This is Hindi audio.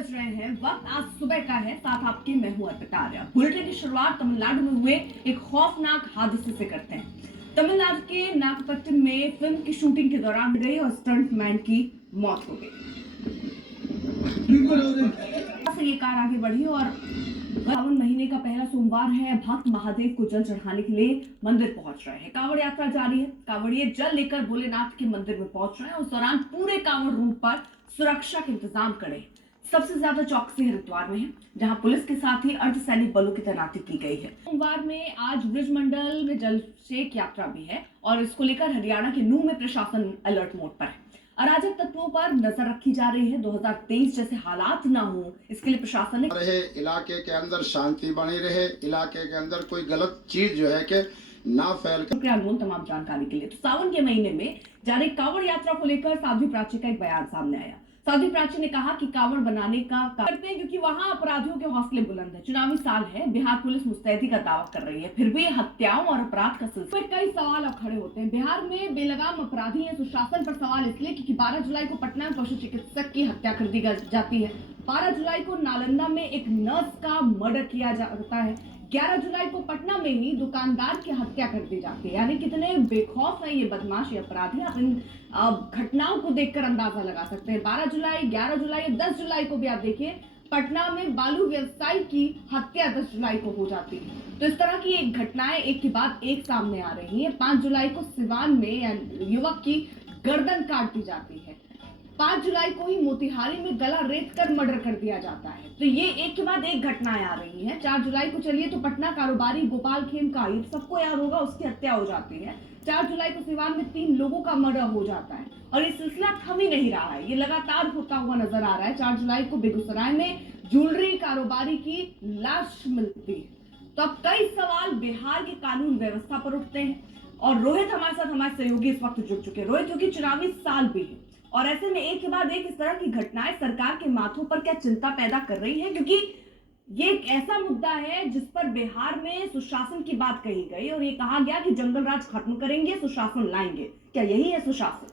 बज रहे हैं। वक्त आज सुबह का है। साथ आपके मैं हूं अर्पिता आर्या। बुलेटिन की शुरुआत तमिलनाडु में हुए एक खौफनाक हादसे से करते हैं। तमिलनाडु के नागपट्टिनम में फिल्म की शूटिंग के दौरान गई और स्टंटमैन की मौत हो गई। ये कार आगे बढ़ी और सावन महीने का पहला सोमवार है। भक्त महादेव को जल चढ़ाने के लिए मंदिर पहुंच रहे हैं। कांवड़ यात्रा जारी है। कांवड़िए जल लेकर भोलेनाथ के मंदिर में पहुंच रहे हैं। उस दौरान पूरे कांवड़ रूट पर सुरक्षा के इंतजाम करे। सबसे ज्यादा चौकसी हरिद्वार में है, जहां पुलिस के साथ ही अर्धसैनिक बलों की तैनाती की गई है। सोमवार में आज ब्रिज मंडल में जलशेक यात्रा भी है और इसको लेकर हरियाणा के नूह में प्रशासन अलर्ट मोड पर है। अराजक तत्वों पर नजर रखी जा रही है। 2023 जैसे हालात ना हो, इसके लिए प्रशासन ने रहे इलाके के अंदर शांति बनी रहे, इलाके के अंदर कोई गलत चीज जो है कि ना फैल कर। तमाम जानकारी के लिए तो सावन के महीने में जारी कांवड़ यात्रा को लेकर साध्वी प्राची का एक बयान सामने आया। साध्वी प्राची ने कहा कि कांवड़ बनाने का करते हैं क्योंकि वहां अपराधियों के हौसले बुलंद है। चुनावी साल है, बिहार पुलिस मुस्तैदी का दावा कर रही है, फिर भी हत्याओं और अपराध का सिलसिला कई सवाल अब खड़े होते हैं। बिहार में बेलगाम अपराधी है। सुशासन पर सवाल इसलिए क्योंकि 12 जुलाई को पटना में पशु चिकित्सक की हत्या कर दी जाती है। 12 जुलाई को नालंदा में एक नर्स का मर्डर किया जाता है। 11 जुलाई को पटना में ही दुकानदार की हत्या कर दी जाती है। यानी कितने बेखौफ है ये बदमाश, ये अपराधी। आप इन घटनाओं को देखकर अंदाजा लगा सकते हैं। 12 जुलाई, 11 जुलाई, 10 जुलाई को भी आप देखिए, पटना में बालू व्यवसायी की हत्या 10 जुलाई को हो जाती है। तो इस तरह की एक घटनाएं एक के बाद एक सामने आ रही है। 5 जुलाई को सिवान में युवक की गर्दन काट दी जाती है। 5 जुलाई को ही मोतिहारी में गला रेत कर मर्डर कर दिया जाता है। तो ये एक के बाद एक घटनाएं आ रही हैं। 4 जुलाई को चलिए तो पटना कारोबारी गोपाल खेमका, ये सबको याद होगा, उसकी हत्या हो जाती है। 4 जुलाई को सिवान में 3 लोगों का मर्डर हो जाता है और ये सिलसिला थम ही नहीं रहा है, ये लगातार होता हुआ नजर आ रहा है। 4 जुलाई को बेगूसराय में ज्वेलरी कारोबारी की लाश मिलती है। तो अब कई सवाल बिहार की कानून व्यवस्था पर उठते हैं और रोहित हमारे साथ, हमारे सहयोगी इस वक्त जुड़ चुके हैं। रोहित, क्योंकि चुनावी साल भी है और ऐसे में एक के बाद एक इस तरह की घटनाएं सरकार के माथों पर क्या चिंता पैदा कर रही है, क्योंकि ये एक ऐसा मुद्दा है जिस पर बिहार में सुशासन की बात कही गई और ये कहा गया कि जंगल राज खत्म करेंगे, सुशासन लाएंगे। क्या यही है सुशासन?